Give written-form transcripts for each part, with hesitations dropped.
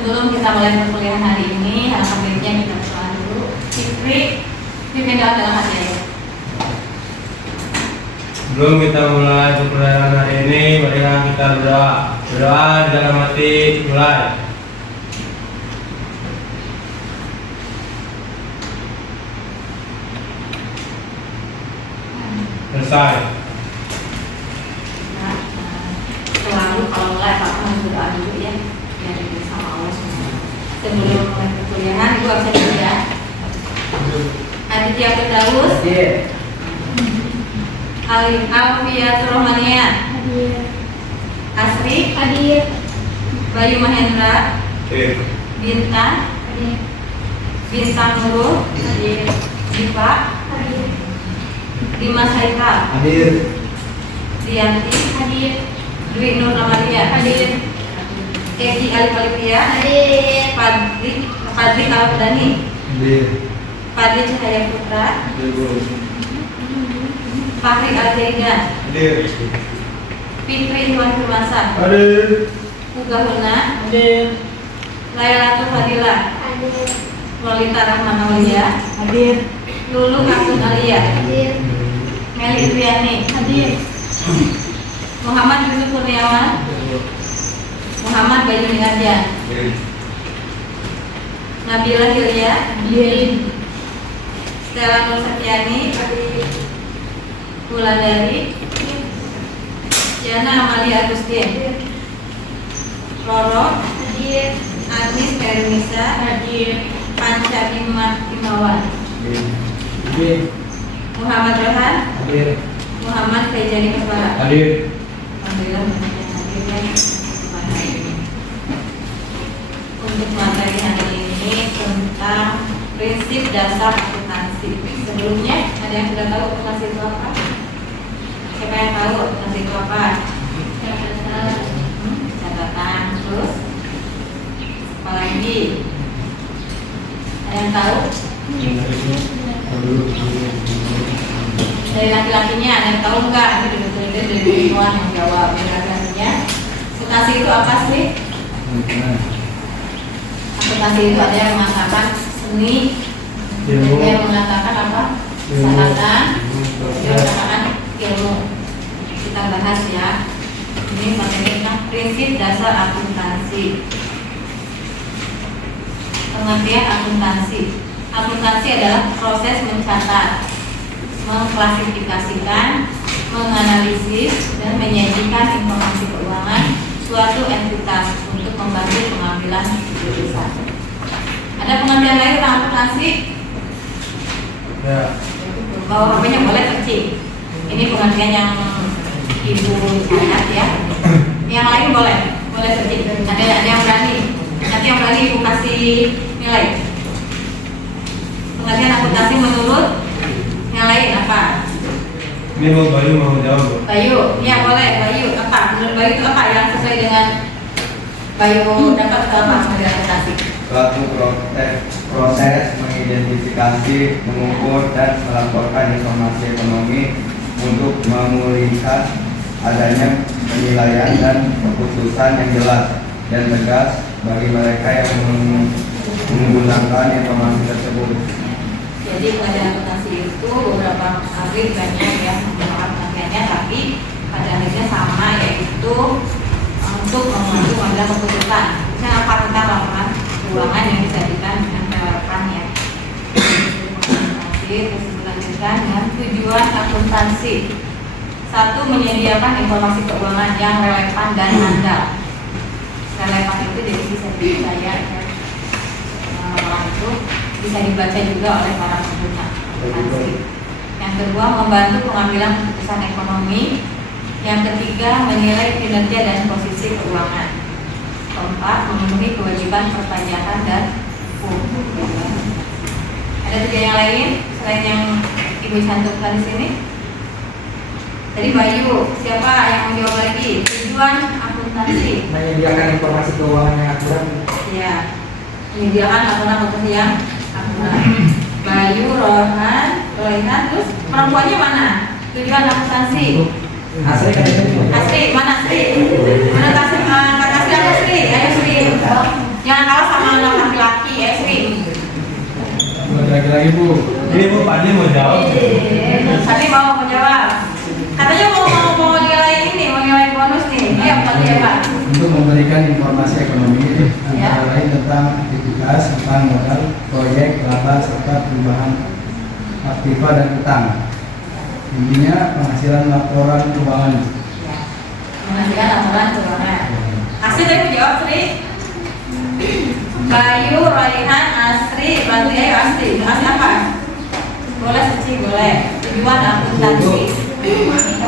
Sebelum kita mulai perkuliahan hari ini, alangkah baiknya kita berdoa dulu. Fitri, pimpin doa dalam hati ya. Sebelum kita mulai perkuliahan hari ini, marilah kita berdoa. Berdoa di dalam hati, mulai. Selesai. Selalu kalau mulai Pak harus berdoa dulu ya, biar diberi sama Allah semua. Sebelum mulai perkuliahan, Ibu absen dulu ya. Aditya Firdaus, Alfiatur Rohmania, Asri, Bayu Mahendra, Bintang, Bintang Nurul, Dipa, Dimas Haikal, Dianti, Dwi Nur Amalia, Eki Alif Alifia, Fadli Alfdani, Fadli Cahaya Putra, Fahri Al-Zaidan, Fitri Iwan Firmansyah, Uga Huna, Lailatul Fadila, Lolita Rahman Aulia, Lulu Asun Alia, Meli Triani, Muhammad Yusuf Kurniawan, Muhammad Bayu Ningardian, Nabila Hilya, Stella Nur Satyani, Wulandari, Jana Amalia Agustin, Roro, Agnes Permisa, Panca Imawan, Muhammad Rehan, Muhammad Fejani Kepala. Alhamdulillah untuk materi hari ini tentang prinsip dasar akuntansi. Sebelumnya ada yang sudah tahu akuntansi itu apa? Siapa yang tahu akuntansi itu apa? Catatan. Terus apa lagi? Ada yang tahu? Dari laki-lakinya ada yang tahu enggak? Ini betul-betul dari perempuan yang jawab. Dari laki-lakinya, akuntansi itu apa sih? Akuntansi itu ada yang mengatakan seni, ada yang mengatakan apa? Kesehatan, dia mengatakan ilmu. Kita bahas ya. Ini materi tentang prinsip dasar akuntansi. Pengertian akuntansi. Akuntansi adalah proses mencatat, mengklasifikasikan, menganalisis, dan menyajikan informasi keuangan suatu entitas untuk membantu pengambilan keputusan. Ada pengertian lain tentang akuntansi? Ya. Bawa HP-nya boleh kecil. Ini pengertian yang Ibu catat ya. Yang lain boleh kecil. Ada yang berani. Nanti yang berani Ibu kasih nilai. Pengertian akuntansi menurut yang lain apa? Ini Bayu mau jawab. Bayu, ya boleh. Bayu apa? Menurut Bayu itu apa yang sesuai dengan Bayu dapat apa dari akuntansi? Suatu proses mengidentifikasi, mengukur, dan melaporkan informasi ekonomi untuk memulihkan adanya penilaian dan keputusan yang jelas dan tegas bagi mereka yang menggunakan informasi tersebut. Jadi pengertian akuntansi itu beberapa kali banyak ya pengertiannya, tapi pada akhirnya sama, yaitu untuk membantu mengambil keputusan. Misalnya apa tentang laporan keuangan yang disajikan dengan harapan ya. Akuntansi terus dilanjutkan dengan tujuan akuntansi. Satu, menyediakan informasi keuangan yang relevan dan handal. Relevan itu jadi bisa dipercaya ya. Laporan itu bisa dibaca juga oleh para pengguna akuntansi. Yang kedua, membantu pengambilan keputusan ekonomi. Yang ketiga, menilai kinerja dan posisi keuangan. Keempat, memenuhi kewajiban perpajakan dan hukum. Ada tiga yang lain selain yang Ibu cantumkan di sini. Tadi Bayu, siapa yang mau jawab lagi? Tujuan akuntansi. Menyediakan informasi keuangan yang akurat. Ya, menyediakan laporan yang akurat. Bayu, Rohan, terus perempuannya mana? Tujuan akuntansi. Asri kan itu. Asri, mana Asri? Mana Kak Asri siapa Sri? Ayo Sri. Jangan kalah sama anak laki-laki ya Sri. Lagi-lagi Bu. Ini Bu, Pak Adi mau jawab. Tadi mau menjawab. Katanya mau nilai ini, mau nilai bonus nih. Ayo Pak ya Pak. Untuk memberikan informasi ekonomi antara lain tentang aktivitas, tentang modal, proyek, laba, serta perubahan aktiva dan utang. Intinya penghasilan laporan keuangan. Penghasilan laporan keuangan. Asri tadi menjawab Sri. Bayu, Raihan, Asri, bantu ayo Asri. Asri apa? Boleh Suci, boleh. Tujuan akuntansi.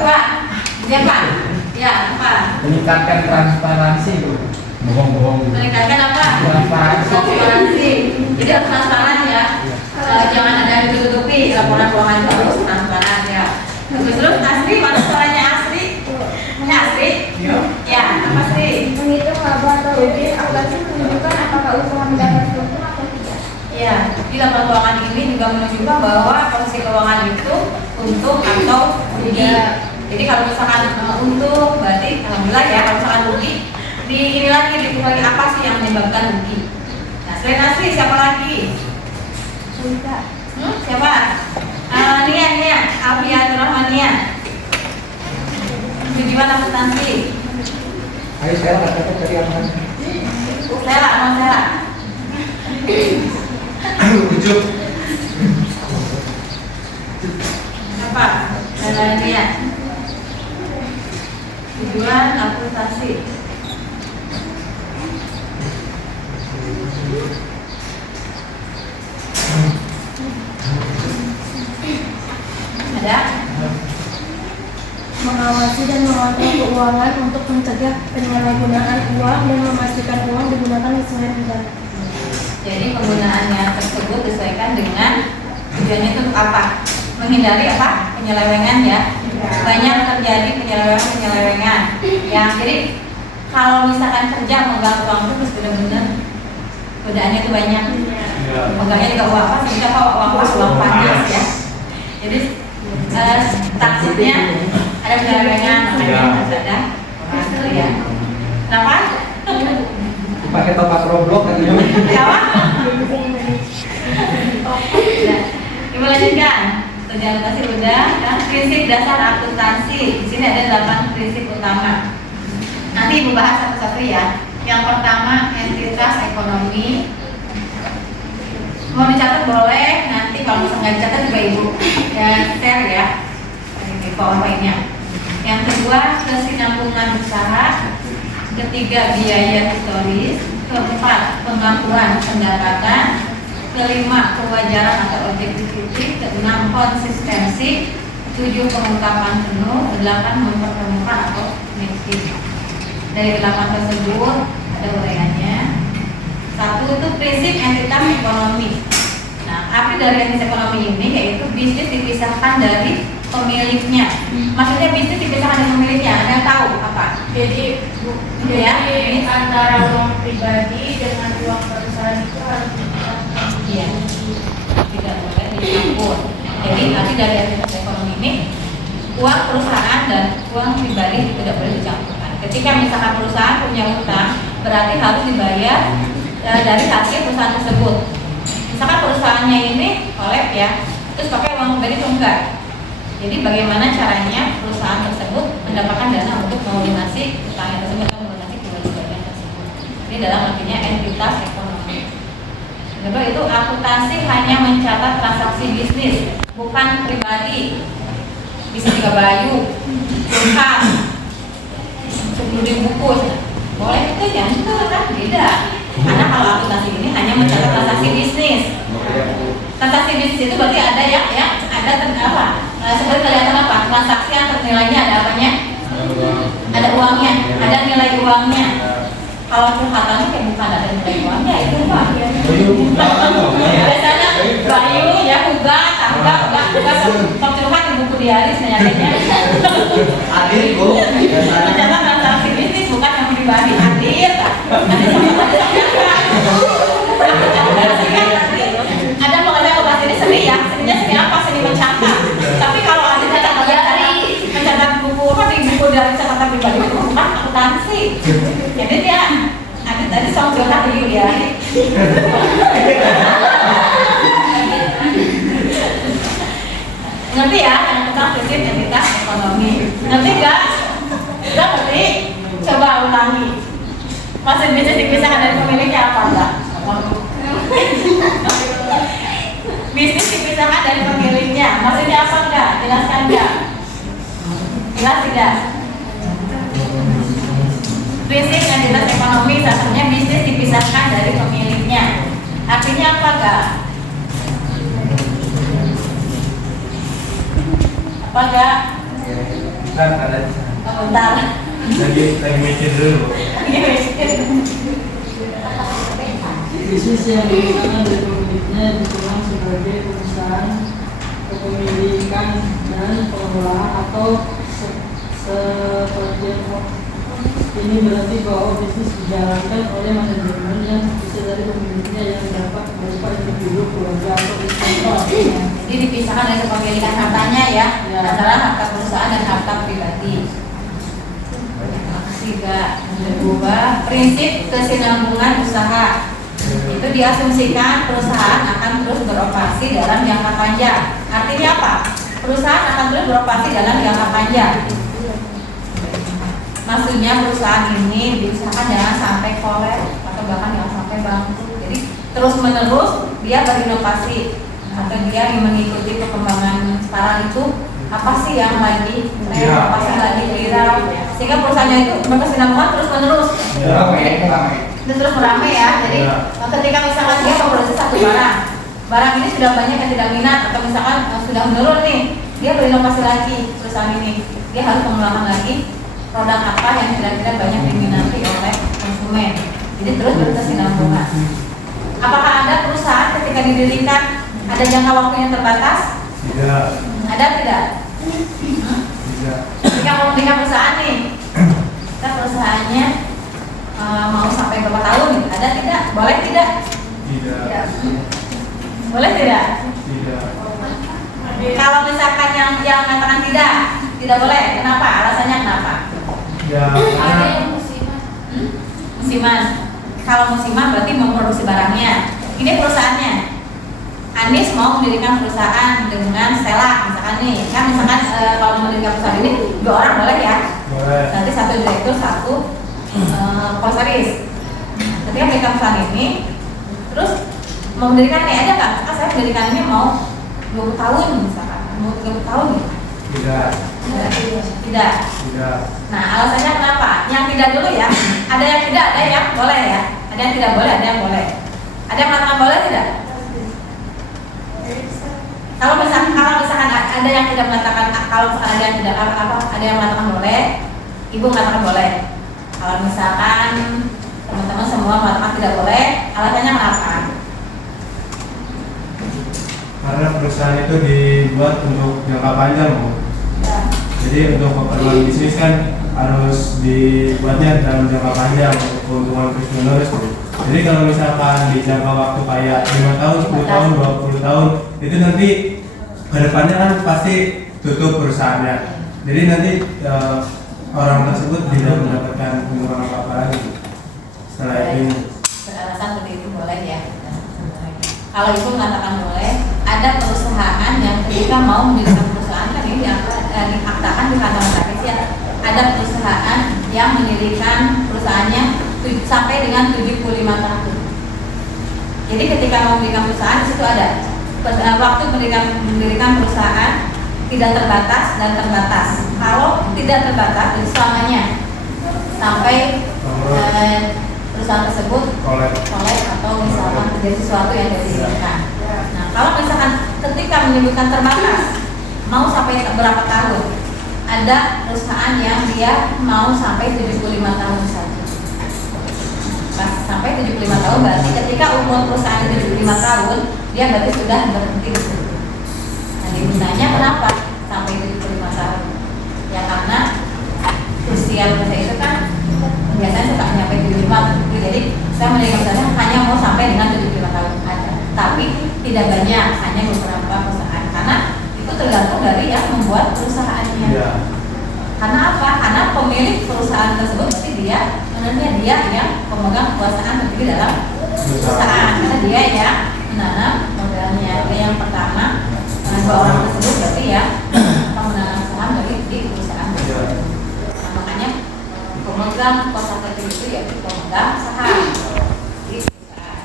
Apa? Siapa? Ya, apa? Meningkatkan transparansi Bu. Bohong-bohong. Meningkatkan apa? Transparansi. Transparansi. Jadi harus transparan ya. Jangan ada yang ditutupi. Laporan keuangan itu harus transparan ya. Terus Asri, mana suaranya Asri? Ya Asri? Ya, apa Asri? Menghitung laba atau rugi, akuntansi menunjukkan apakah usaha mendapat keuntungan atau tidak. Ya, di laporan keuangan ini juga menunjukkan bahwa posisi keuangan itu untung atau rugi. Jadi kalau misalkan untung, berarti alhamdulillah ya. Kalau misalkan rugi, di ini lagi dihitung lagi apa sih yang menyebabkan rugi. Nah, selain Asri, siapa lagi? Tidak. Siapa? Nia, Alfiatur Rahmania. Tujuan akuntansi. Ayo saya katakan tadi apa? Sela. Ujuk. Apa? Nia. Tujuan akuntansi. Ada? Mengawasi dan mengontrol keuangan untuk mencegah penyalahgunaan uang dan memastikan uang digunakan sesuai rencana. Jadi penggunaannya tersebut disesuaikan dengan tujuannya itu untuk apa? Menghindari apa? Penyelewengan ya. Banyak terjadi penyelewengan. Ya, jadi kalau misalkan kerja memegang uang itu terus benar-benar godaannya itu banyak. Megangnya juga uang pas, kita uang pas, uang panas ya. Jadi takutnya ada penyelewengan, makanya harus ada orang itu ya. Kenapa? Pakai tempat Roblox tadi. Kenapa? Ibu lanjutkan. Tujuan akuntansi udah. Dan prinsip dasar akuntansi. Di sini ada 8 prinsip utama. Nanti ibu bahas satu-satu ya. Yang pertama entitas ekonomi. Mau dicatat boleh. Nanti kalau misalnya nggak dicatat juga ibu ya share ya di PowerPoint-nya. Yang kedua kesinambungan usaha. Ketiga biaya historis. Keempat pengakuan pendapatan. Kelima kewajaran atau objektiviti. Keenam konsistensi. 7 pengungkapan penuh. 8 mempertemukan atau miskin. Dari 8 tersebut ada uraiannya. 1 itu prinsip entitas ekonomi. Nah, arti dari entitas ekonomi ini yaitu bisnis dipisahkan dari pemiliknya. Maksudnya bisnis dipisahkan dari pemiliknya. Anda tahu apa? Jadi Ini antara uang pribadi dengan uang perusahaan itu harus dipisahkan. Iya. Tidak boleh dicampur. Jadi arti dari entitas ekonomi ini uang perusahaan dan uang pribadi tidak boleh dicampurkan. Ketika misalkan perusahaan punya utang, berarti harus dibayar dari hasil perusahaan tersebut. Misalkan perusahaannya ini collab ya, terus pakai uang pribadi itu enggak. Jadi bagaimana caranya perusahaan tersebut mendapatkan dana untuk melunasi utangnya tersebut atau melunasi kewajiban tersebut. Ini dalam artinya entitas ekonomi. Kedua itu akuntansi hanya mencatat transaksi bisnis, bukan pribadi. Bisa juga Bayu, Tuhan, 10.000 bungkus. Boleh itu ya, itu kan beda. Karena kalau akuntansi ini hanya mencatat transaksi bisnis. Transaksi bisnis itu berarti ada ya ada apa? Seperti kelihatan apa? Transaksi yang nilainya ada apanya? Ada uangnya, ada nilai uangnya. Kalau curhatannya kayak bukan ada nilai uangnya itu apa? Biasanya Bayu ya Huga, Tangga, kalau curhat di buku diaris nyatanya. Adil Bu, biasanya Mencatat transaksi bisnis bukan yang pribadi. Adil, nanti sama ada mengenai obat ini seni ya, seninya seni apa? Seni mencatat. Tapi kalau ada catatan dari mencatat buku apa di buku dari catatan pribadi itu bukan akuntansi. Jadi dia Ngerti ya yang tentang prinsip entitas ekonomi? Ngerti nggak? Udah ngerti? Coba ulangi. Masih bisa dipisahkan dari pemiliknya apa enggak? Bisnis dipisahkan dari pemiliknya, maksudnya apa enggak? Jelaskan enggak? Jelas tidak? Prinsip entitas ekonomi satunya bisnis dipisahkan dari pemiliknya. Artinya apa enggak? Apa enggak? Bentar, ada di sana. Oh, bentar. Lagi mikir dulu. Bisnis yang dipisahkan dari pemiliknya dikenal sebagai perusahaan kepemilikan dan pengelolaan atau seperti ini berarti bahwa bisnis dijalankan oleh manajemen yang bisa dari pemiliknya yang dapat berupa individu, keluarga atau institusi. Jadi dipisahkan dari kepemilikan hartanya ya, antara harta perusahaan dan harta pribadi. Tiga, kedua, prinsip kesinambungan usaha. Itu diasumsikan perusahaan akan terus beroperasi dalam jangka panjang. Artinya apa? Perusahaan akan terus beroperasi dalam jangka panjang. Maksudnya perusahaan ini diusahakan jangan sampai kolap atau bahkan jangan sampai bangkrut. Jadi terus menerus dia berinovasi atau dia mengikuti perkembangan sekarang itu apa sih yang lagi tren, apa sih yang lagi viral, sehingga perusahaannya itu berkesinambungan terus menerus. Itu terus meramai ya. Jadi ketika misalkan dia memproduksi satu barang ini sudah banyak yang tidak minat atau misalkan sudah menurun nih, dia berinovasi lagi perusahaan ini. Dia harus mengembangkan lagi produk apa yang kira-kira banyak diminati oleh konsumen. Jadi terus berkesinambungan. Apakah ada perusahaan ketika didirikan ada jangka waktu yang terbatas? Tidak. Ada tidak? Tidak. Ketika mau mendirikan perusahaan nih, kita perusahaannya mau sampai berapa tahun? Ada tidak? Boleh tidak? Tidak. Boleh tidak? Tidak. Kalau misalkan yang mengatakan tidak boleh. Kenapa? Alasannya kenapa? Ya, karena Musiman. Kalau musiman berarti memproduksi barangnya. Ini perusahaannya. Anies mau mendirikan perusahaan dengan Stella, misalkan nih, kan misalkan kalau mendirikan perusahaan ini 2 orang boleh ya? boleh. Nanti 1 direktur, 1 komisaris. Ketika mendirikan perusahaan ini, terus mau mendirikan nih, ada nggak? Saya mendirikan ini mau 20 tahun misalkan, mau 30 tahun nih. Tidak. Tidak. Tidak. Nah, alasannya kenapa? Yang tidak dulu ya. Ada yang tidak, ada yang boleh ya. Ada yang tidak boleh, ada yang boleh. Ada yang mengatakan boleh tidak? Kalau misalkan ada yang tidak mengatakan, kalau misalkan ada yang tidak ada yang mengatakan boleh, ibu mengatakan boleh. Kalau misalkan teman-teman semua mengatakan tidak boleh, alasannya kenapa? Karena perusahaan itu dibuat untuk jangka panjang, Bu. Ya. Jadi untuk keperluan bisnis kan harus dibuatnya dalam jangka panjang untuk keuntungan terus menerus, Bu. Jadi kalau misalkan di jangka waktu kayak 5 tahun, 10 tahun, 20 tahun, itu nanti kedepannya kan pasti tutup perusahaannya. Jadi nanti orang tersebut tidak mendapatkan keuntungan apa-apa lagi setelah itu. Beralasan seperti itu boleh ya. Kalau ibu mengatakan boleh, ada perusahaan yang ketika mau mendirikan perusahaan kan ini diaktakan di kantor notaris ya. Ada perusahaan yang mendirikan perusahaannya sampai dengan 75 tahun. Jadi ketika mau mendirikan perusahaan di situ ada waktu mendirikan perusahaan tidak terbatas dan terbatas. Kalau tidak terbatas jadi selamanya sampai perusahaan tersebut kolek atau misalkan terjadi sesuatu yang tidak diinginkan. Nah, kalau misalkan ketika menyebutkan terbatas mau sampai berapa tahun, ada perusahaan yang dia mau sampai 75 tahun saja. Sampai 75 tahun berarti ketika umur perusahaan 75 tahun dia berarti sudah berhenti di situ. Nah, diminanya kenapa sampai 75 tahun? Ya karena usia perusahaan itu kan biasanya suka nyampe 75, jadi saya mendirikan perusahaan hanya mau sampai dengan 75 tahun ada. Tapi tidak banyak, hanya beberapa perusahaan karena itu tergantung dari yang membuat perusahaannya. Ya. Karena apa? Karena pemilik perusahaan tersebut berarti dia yang pemegang kekuasaan tertinggi dalam perusahaan karena dia yang menanam modalnya. Dia yang pertama dua orang tersebut berarti ya menanam saham dari di perusahaan tersebut. Nah, makanya pemegang kosakata itu yaitu pemegang saham di perusahaan.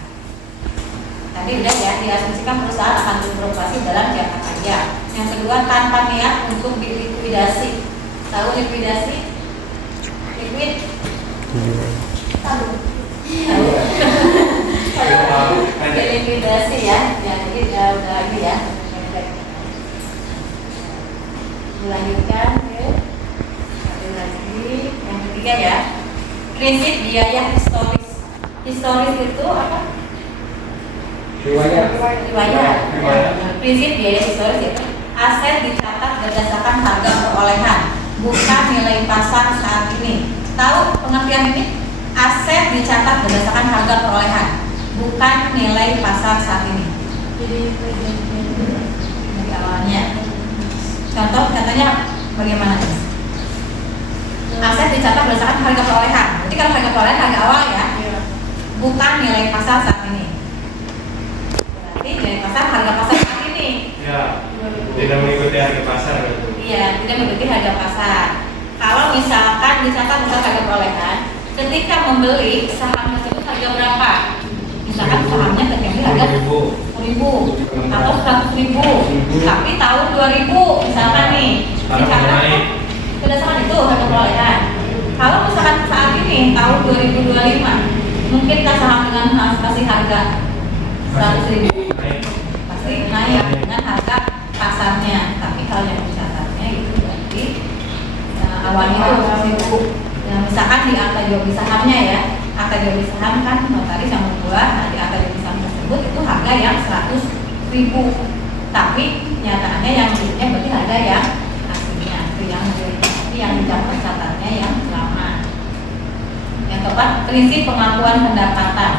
Tadi udah ya, diasumsikan perusahaan akan beroperasi dalam jangka panjang. Yang kedua, tanpa niat untuk dilikuidasi. Tahu likuidasi? Liquid? Tahu. Likuidasi ya. Jadi udah ini ya. Dilanjutkan ke satu lagi. Yang ketiga ya. Prinsip biaya historis. Historis itu apa? Riwayat. Prinsip biaya historis itu aset dicatat berdasarkan harga perolehan, bukan nilai pasar saat ini. Tahu pengertian ini? Aset dicatat berdasarkan harga perolehan, bukan nilai pasar saat ini. Jadi dari awalnya. Contohnya bagaimana? Aset dicatat berdasarkan harga perolehan. Jadi kalau harga perolehan harga awal ya, bukan nilai pasar saat ini. Berarti nilai pasar harga pasar saat ini. Ya, tidak mengikuti harga pasar gitu. Iya, tidak mengikuti harga pasar. Kalau misalkan dicatat berdasarkan harga perolehan, ketika membeli saham tersebut harga berapa? Misalkan sahamnya terjadi harga 10.000 atau 100.000, tapi tahun 2000 misalkan nih, dicatat berdasarkan itu harga perolehan. Kalau misalkan saat ini tahun 2025, mungkinkah saham dengan kasih harga 100.000? Pasti naik dengan harga pasarnya. Tapi kalau yang dicatatnya itu berarti awalnya itu 100.000. Nah, misalkan di akta jual beli sahamnya ya, akta jual beli saham kan notaris yang membuat, nah di akta jual beli saham tersebut itu harga yang 100.000. Tapi nyataannya yang belinya berarti harga yang aslinya, itu yang yang dicatatnya yang lama. Yang keempat, prinsip pengakuan pendapatan.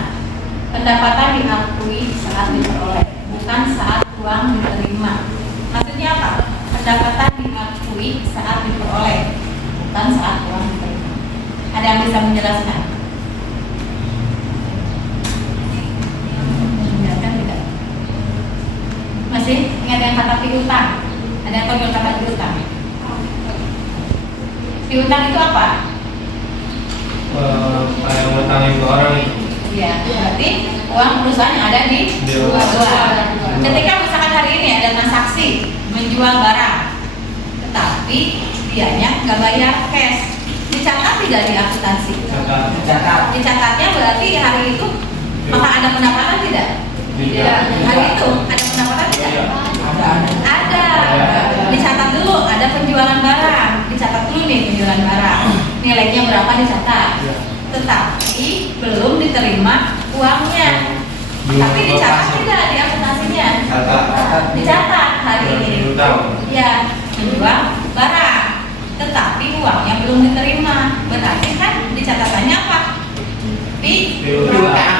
Pendapatan diakui saat diperoleh, bukan saat uang diterima. Maksudnya apa? Pendapatan diakui saat diperoleh, bukan saat uang diterima. Ada yang bisa menjelaskan? Menjelaskan tidak? Masih ingat yang kata piutang? Ada yang tahu kata piutang? Piutang itu apa? Kayak ngutangin ke orang itu. Iya, berarti uang perusahaan yang ada di luar. Ketika misalkan hari ini ada transaksi menjual barang, tetapi dianya nggak bayar cash, dicatat tidak di akuntansi? Dicatatnya berarti hari itu maka ada pendapatan tidak? Tidak. Hari itu ada pendapatan tidak? Ada. Dicatat dulu ada penjualan barang, dicatat dulu nih penjualan barang, nilainya berapa dicatat. Tetapi belum diterima uangnya. Tapi dicatat tidak di akuntansinya? Dicatat hari ini. Ya, menjual barang. Tetapi uangnya belum diterima. Berarti kan dicatatannya apa? Piutang.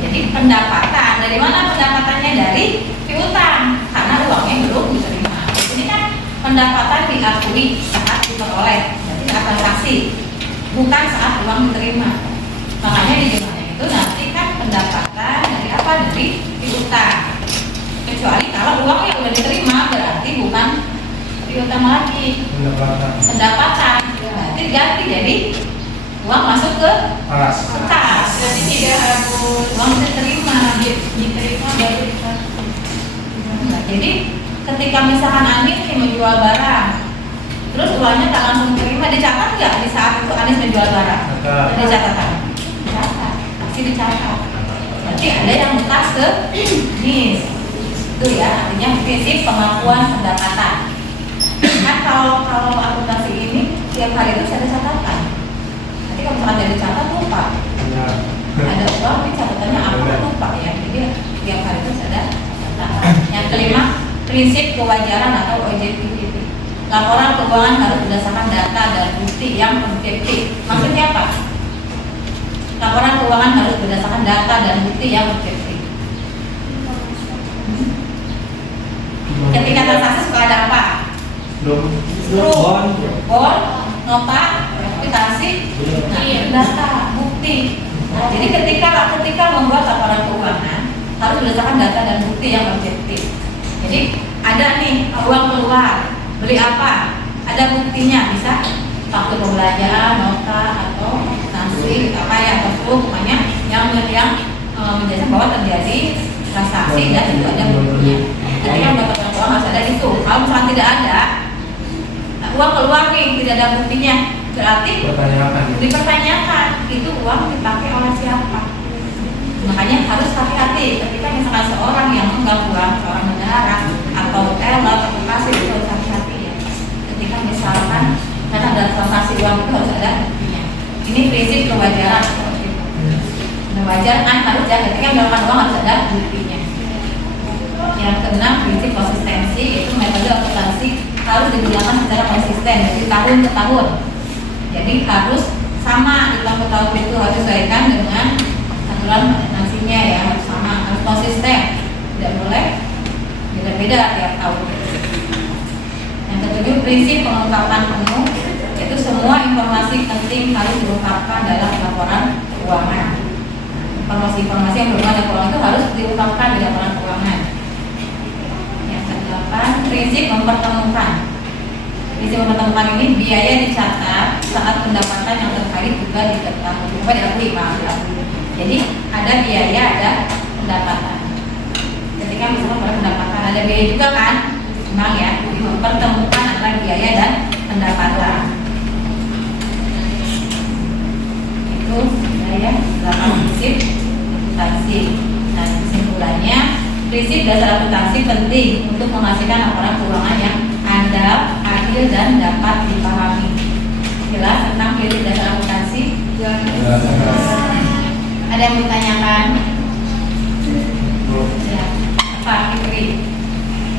Jadi pendapatan. Dari mana pendapatannya? Dari piutang. Karena uangnya belum diterima. Ini kan pendapatan diakui saat diperoleh. Jadi transaksi. Bukan saat uang diterima. Makanya di zamannya itu nanti kan pendapatan dari apa? Dari piutang. Kecuali kalau uang yang sudah diterima berarti bukan piutang lagi, pendapatan. Berarti ganti jadi uang masuk ke kas. Jadi tidak harus uang diterima baru dikasih. Jadi ketika misalkan Anis menjual barang, terus uangnya tak langsung diterima, dicatat nggak di saat itu Anis menjual barang? Dicatat. Dicatat, pasti dicatat. Berarti ada yang bekas ke Anis. Itu ya, artinya prinsip pengakuan pendapatan. Kan kalau akuntansi ini tiap hari itu ada catatan. Nanti kalau misalkan ada dicatat lupa. Ada uang, ini catatannya apa lupa ya. Jadi tiap hari itu ada catatan. Yang kelima, prinsip kewajaran atau objektivity. Laporan keuangan harus berdasarkan data dan bukti yang objektif. Maksudnya apa? Laporan keuangan harus berdasarkan data dan bukti yang objektif. Ketika transaksi suka ada apa? Bond, nota, kuitansi, data, bukti. Nah, jadi ketika membuat laporan keuangan harus berdasarkan data dan bukti yang objektif. Jadi ada nih uang keluar, beli apa? Ada buktinya, bisa faktur pembelanjaan, nota atau sanksi apa yang tersebut, pokoknya yang menjelaskan bahwa terjadi transaksi dan itu ada buktinya. Ketika mendapatkan uang harus ada itu. Kalau misalnya tidak ada, uang keluar nih tidak ada buktinya, berarti dipertanyakan itu uang dipakai oleh siapa. Makanya harus hati-hati ketika misalkan seorang yang memegang uang, seorang bendahara atau teller atau kasir itu harus hati-hati ya. Ketika misalkan karena ada transaksi uang itu harus ada buktinya. Ini prinsip kewajaran seperti itu. Wajar kan harus ya ketika melakukan uang harus ada buktinya. Yang keenam prinsip konsistensi, itu metode akuntansi harus digunakan secara konsisten dari tahun ke tahun. Jadi harus sama di tahun ke tahun itu harus disesuaikan dengan aturan akuntansinya ya, harus sama, harus konsisten, tidak boleh beda-beda tiap tahun. Yang ketujuh prinsip pengungkapan penuh, yaitu semua informasi penting harus diungkapkan dalam laporan keuangan. Informasi-informasi yang berhubungan dengan keuangan itu harus diungkapkan di laporan keuangan. Yang kedelapan prinsip mempertemukan. Prinsip mempertemukan ini biaya dicatat saat pendapatan yang terkait juga diakui. Jadi ada biaya, ada pendapatan. Ketika misalnya pada pendapatan ada biaya juga kan, memang ya, mempertemukan antara biaya dan pendapatan. Itu ya, 8 prinsip akuntansi. Nah, kesimpulannya prinsip dasar akuntansi penting untuk menghasilkan laporan keuangan yang andal, adil dan dapat dipahami. Jelas tentang prinsip dasar akuntansi? Ada yang ditanyakan? Ya, Pak Fikri.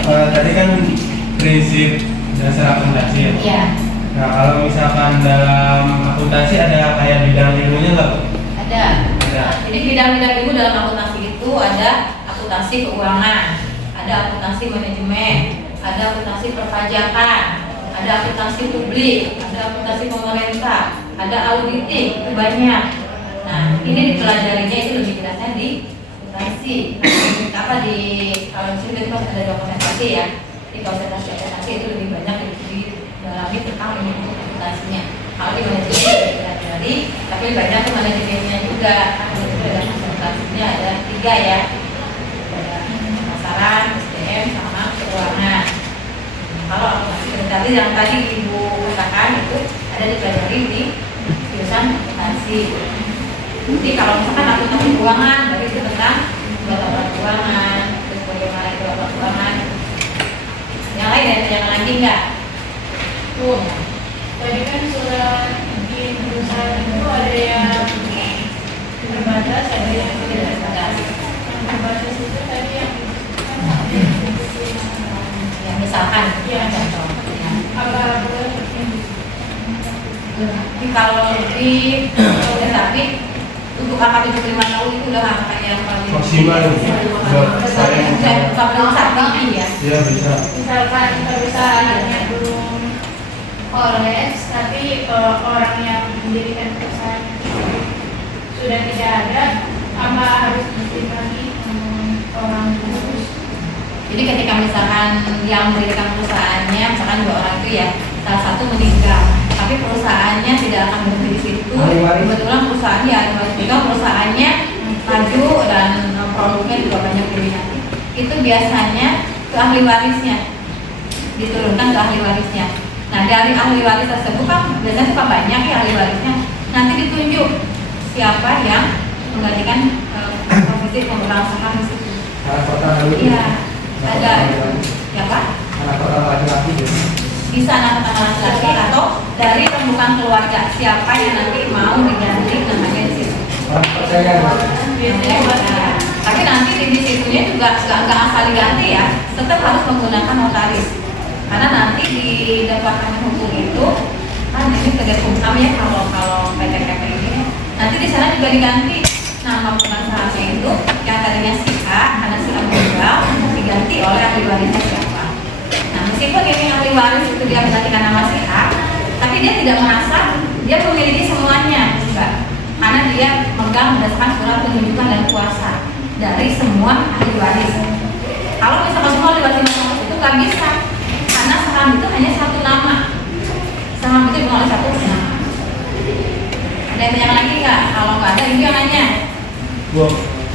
Tadi kan prinsip dasar akuntansi ya? Iya. Nah, kalau misalkan dalam akuntansi ada kayak bidang ilmunya nggak? Ada. Jadi bidang-bidang ilmu dalam akuntansi itu ada akuntansi keuangan, ada akuntansi manajemen, ada akuntansi perpajakan, ada akuntansi publik, ada akuntansi pemerintah, ada auditing, itu banyak. Nah, ini dipelajarinya itu lebih jelasnya di akuntansi. Nah, kalau di sini kita ada dokumentasi ya. Di konsentrasi akuntansi itu lebih banyak didalami tentang ilmu akuntansinya. Kalau di manajemen dipelajari, tapi banyak tuh manajemennya juga. Ada konsentrasinya ada 3 ya. Ada pemasaran, SDM, sama keuangan. Kalau akuntansi yang tadi Ibu katakan itu ada dipelajari di jurusan akuntansi. Jadi kalau misalkan akuntansi keuangan, berarti itu tentang laporan keuangan, terus bagaimana itu laporan keuangan. Yang lain ada yang lagi nggak? Tadi kan surat di perusahaan itu ada yang terbatas, ada yang tidak terbatas. Yang terbatas itu tadi yang Misalkan ya, contoh ya. apa boleh Tapi kalau lebih tapi untuk angka 75 tahun itu udah angka yang paling Maksimal. besar tinggi ya. Iya bisa. misalkan perusahaannya belum oles, tapi orang yang mendirikan perusahaan sudah tidak ada, apa harus mesti lagi orang khusus? Jadi ketika misalkan yang mendirikan perusahaannya, misalkan 2 orang itu ya, salah satu meninggal, tapi perusahaannya tidak akan berhenti di situ. Kebetulan perusahaannya, perusahaannya maju dan produknya juga banyak diminati. Itu biasanya ke ahli warisnya, diturunkan ke ahli warisnya. Nah, dari ahli waris tersebut kan biasanya suka banyak ya ahli warisnya. Nanti ditunjuk siapa yang menggantikan posisi pemegang saham di situ. Anak pertama dulu. Iya, ada. Ya Pak? Anak pertama laki-laki. Bisa anak pertama laki-laki atau dari remukan keluarga siapa yang nanti mau diganti namanya di situ. Orang percaya. Nah, tapi nanti di situnya juga nggak asal diganti ya, tetap harus menggunakan notaris. Karena nanti di departemen hukum itu kan ini kerja hukum ya, kalau PT ini nanti di sana juga diganti nama pemegang sahamnya itu yang tadinya si A karena si A meninggal diganti oleh ahli warisnya siapa. Nah, meskipun ini ahli waris itu dia menggantikan nama si A, tapi dia tidak merasa dia memiliki semuanya juga, karena dia memegang dipegang berdasarkan surat penunjukan dan kuasa dari semua ahli waris. Kalau misalkan semua ahli waris itu nggak bisa, karena saham itu hanya satu nama. Saham itu bukan oleh satu nama. Ada yang tanya lagi nggak? Kalau nggak ada, itu yang nanya. Bu,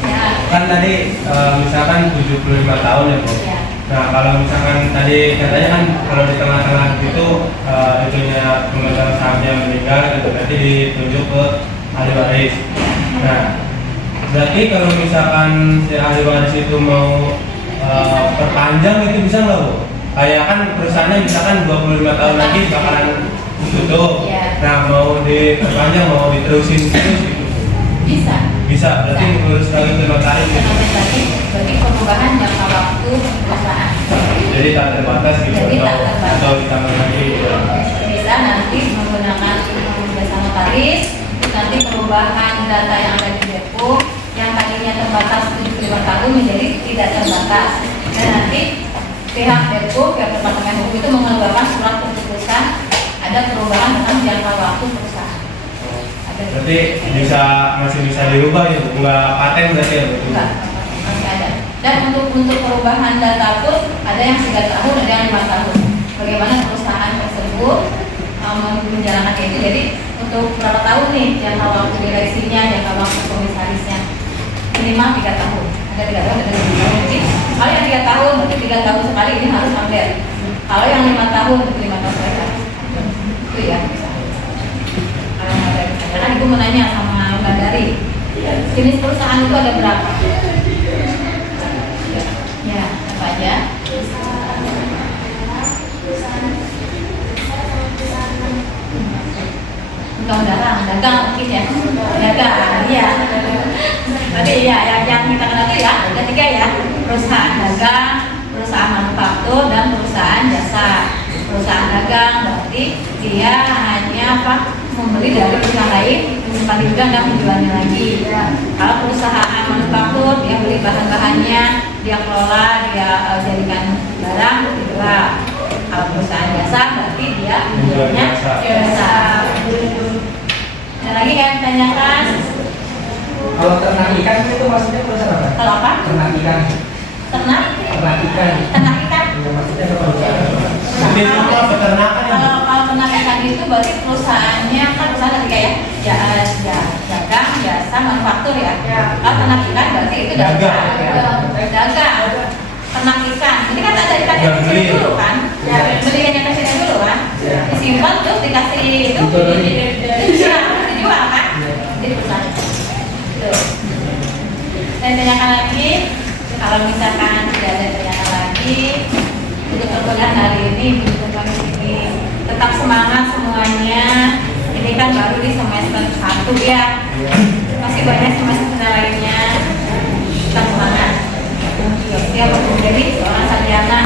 Ya. kan tadi misalkan 75 tahun ya Bu. Ya. Nah kalau misalkan tadi katanya kan kalau di tengah-tengah itu itunya pemegang sahamnya meninggal gitu, berarti ditunjuk ke ahli waris. Nah berarti kalau misalkan si ahli waris itu mau perpanjang itu bisa nggak Bu? Kayak kan perusahaannya misalkan 25 tahun lagi bakalan tutup. Ya. Nah mau diperpanjang, mau diterusin terus gitu. Bisa. Bisa, berarti ngurus lagi ke notaris gitu. Bagi perubahan jangka waktu perusahaan. Jadi tak terbatas gitu, Jadi tak terbatas. atau ditambah lagi gitu. Bisa nanti menggunakan jasa notaris, terus nanti perubahan data yang ada di depo yang tadinya terbatas 75 tahun menjadi tidak terbatas. Dan nanti pihak depo, pihak departemen hukum itu mengeluarkan surat keputusan ada perubahan tentang jangka waktu perusahaan. Berarti masih bisa dirubah ya, nggak paten berarti ya? Enggak, masih ada. Dan untuk perubahan data pun ada yang 3 tahun, ada yang 5 tahun. Bagaimana perusahaan tersebut menjalankan itu. Jadi untuk berapa tahun nih jangka waktu direksinya, jangka waktu komisarisnya minimal 3 tahun. Ada 3 tahun, ada 5 tahun. Jadi kalau yang 3 tahun berarti 3 tahun sekali ini harus update. Kalau yang 5 tahun itu 5 tahun sekali. Itu ya. Karena ibu mau nanya sama Mbak Dari, jenis perusahaan itu ada berapa? Ya, apa aja? dagang mungkin ya, dagang, iya. Tadi ya, yang kita kenal itu ya, ada 3 ya, perusahaan dagang, perusahaan manufaktur, dan perusahaan jasa. Perusahaan dagang berarti dia hanya membeli dari perusahaan lain, menyimpan di gudang dan menjualnya lagi. Kalau perusahaan manufaktur dia beli bahan-bahannya, dia kelola, dia jadikan barang, dijual. Kalau perusahaan jasa berarti dia menjualnya jasa. Ada lagi yang ditanyakan? Kalau ternak ikan itu maksudnya perusahaan apa? Kalau apa? Ternak ikan. Ternak? Ternak ikan. Ternak ikan? Ya, maksudnya apa perusahaan? Jadi semua peternakan ya? Kalau ternak ikan itu berarti perusahaannya kan perusahaan tadi kayak dagang, jasa, manufaktur ya. Kalau ternak ikan berarti itu dagang. Ternak ikan. Ini kan ada ikan yang kecil dulu kan? Beli yang kecil dulu kan? Disimpan terus dikasih itu dijual kan? Jadi perusahaan. Dan tanyakan lagi, kalau misalkan tidak ada tanyakan lagi untuk perkuliahan hari ini, tetap semangat semuanya. Ini kan baru di semester 1 ya, masih banyak semester lainnya. Tetap semangat. Siap untuk menjadi seorang sarjana.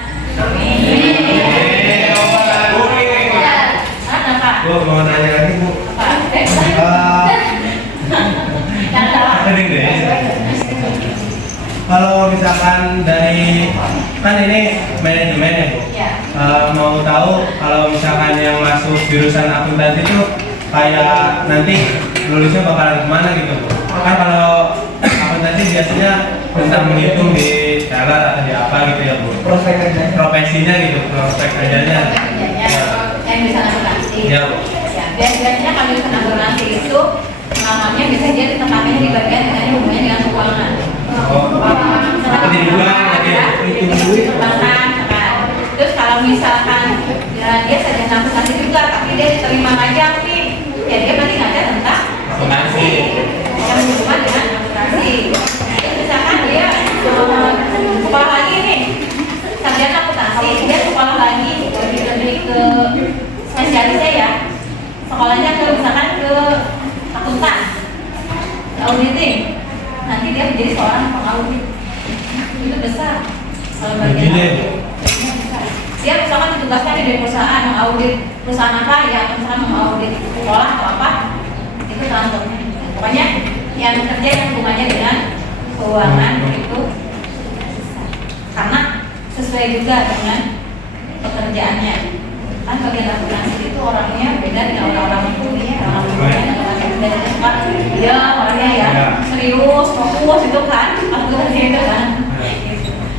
Apa? Bu, mau nanya lagi Bu. Sering deh. Kalau misalkan dari kan ini manajemen ya Bu. Ya. Mau tahu kalau misalkan yang masuk jurusan akuntansi itu kayak nanti lulusnya bakalan kemana gitu Bu? Kan kalau akuntansi biasanya tentang menghitung di teller atau di apa gitu ya Bu? Prospek kerjanya. Profesinya gitu, prospek kerjanya. Yang bisa akuntansi. Ya Bu. Ya, biasanya kalau jurusan akuntansi itu namanya bisa dia ditempatkan di bagian yang hubungannya dengan keuangan. Seperti di luar tadi itu duit terus kalau misalkan dia sarjana akuntansi juga tapi dia diterima ngajak nih ya dia berarti ngajar tentang akuntansi yang berhubungan dengan akuntansi. Terus misalkan dia sekolah lagi nih sarjana akuntansi, dia sekolah lagi lebih ke spesialisnya ya, sekolahnya ke misalkan ke akuntan auditing, nanti dia menjadi seorang pengaudit. Itu besar kalau bagian dia misalkan ditugaskan di perusahaan mengaudit perusahaan apa ya, misalkan mengaudit sekolah atau apa, itu transfernya. Pokoknya yang kerja yang hubungannya dengan keuangan itu karena sesuai juga dengan pekerjaannya. Kan bagian akuntansi itu orangnya beda dengan orang-orang hukum ya, orang-orang biasanya suka dia orangnya ya serius, fokus itu kan, waktu kerja itu kan.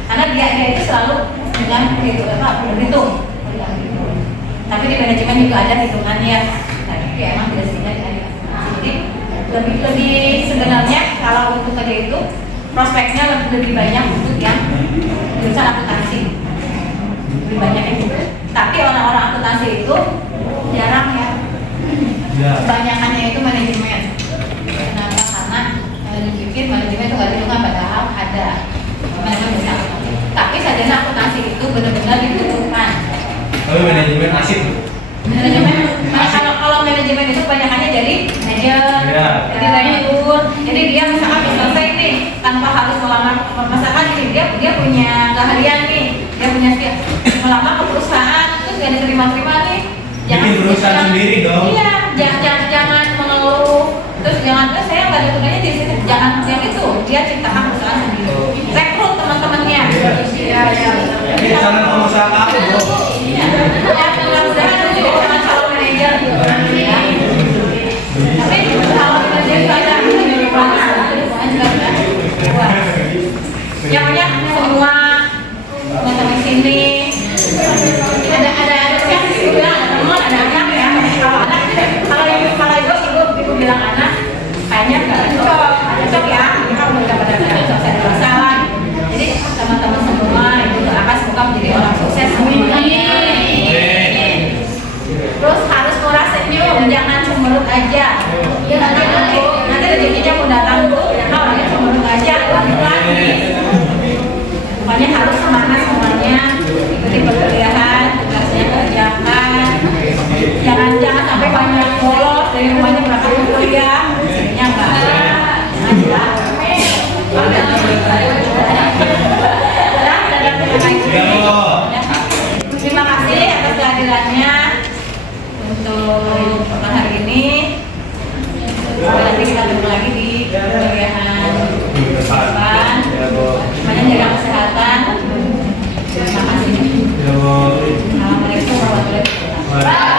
Karena dia itu selalu dengan berhitung. Tapi di manajemen juga ada hitungannya. Tapi ya emang tidak sehingga jadi lebih sebenarnya kalau untuk kerja itu prospeknya lebih banyak untuk yang jurusan akuntansi, lebih banyak itu. Tapi orang-orang akuntansi itu jarang ya. Kebanyakannya itu manajemen. Kenapa? Karena dipikir manajemen itu nggak dihitungan, padahal ada manajemen besar. Tapi sarjana akuntansi itu benar-benar dibutuhkan. Tapi manajemen asik. Manajemen, kalau manajemen itu kebanyakannya jadi manajer, jadi direktur. Jadi dia misalkan selesai nih tanpa harus melamar, misalkan gini, dia punya keahlian nih, dia punya skill, melamar ke perusahaan terus nggak diterima-terima nih. Bikin perusahaan sendiri dong. Iya, jangan mengeluh. Terus saya nggak ada gunanya di sini. Jangan yang itu, dia ciptakan perusahaan sendiri. Rekrut teman-temannya. Iya. Sana pengusaha aku bro. Iya. Ya mudah-mudahan nanti jadi calon manajer. Ya. Tapi kalau manajer itu ada yang banyak semua teman-teman sini ada yang bilang ada teman ada anak ya. Kalau anak kalau ibu bilang anak kayaknya nggak cocok ya, kamu udah pada cocok saya masalah. Jadi teman-teman semua ibu doakan semoga menjadi orang sukses semua. Terus harus murah senyum, jangan cemberut aja. Nanti rezekinya mau datang tuh, orangnya cemberut aja, lagi. Pokoknya harus semangat semuanya, ikuti perkuliahan, tugasnya kerjakan. Jangan sampai banyak bolos dari rumahnya berangkat ke kuliah, sebenarnya enggak ada. Terima kasih atas kehadirannya untuk hari ini. Nanti kita ketemu lagi di kuliahan depan. Semuanya jaga kesehatan. Terima kasih. Assalamualaikum warahmatullahi wabarakatuh.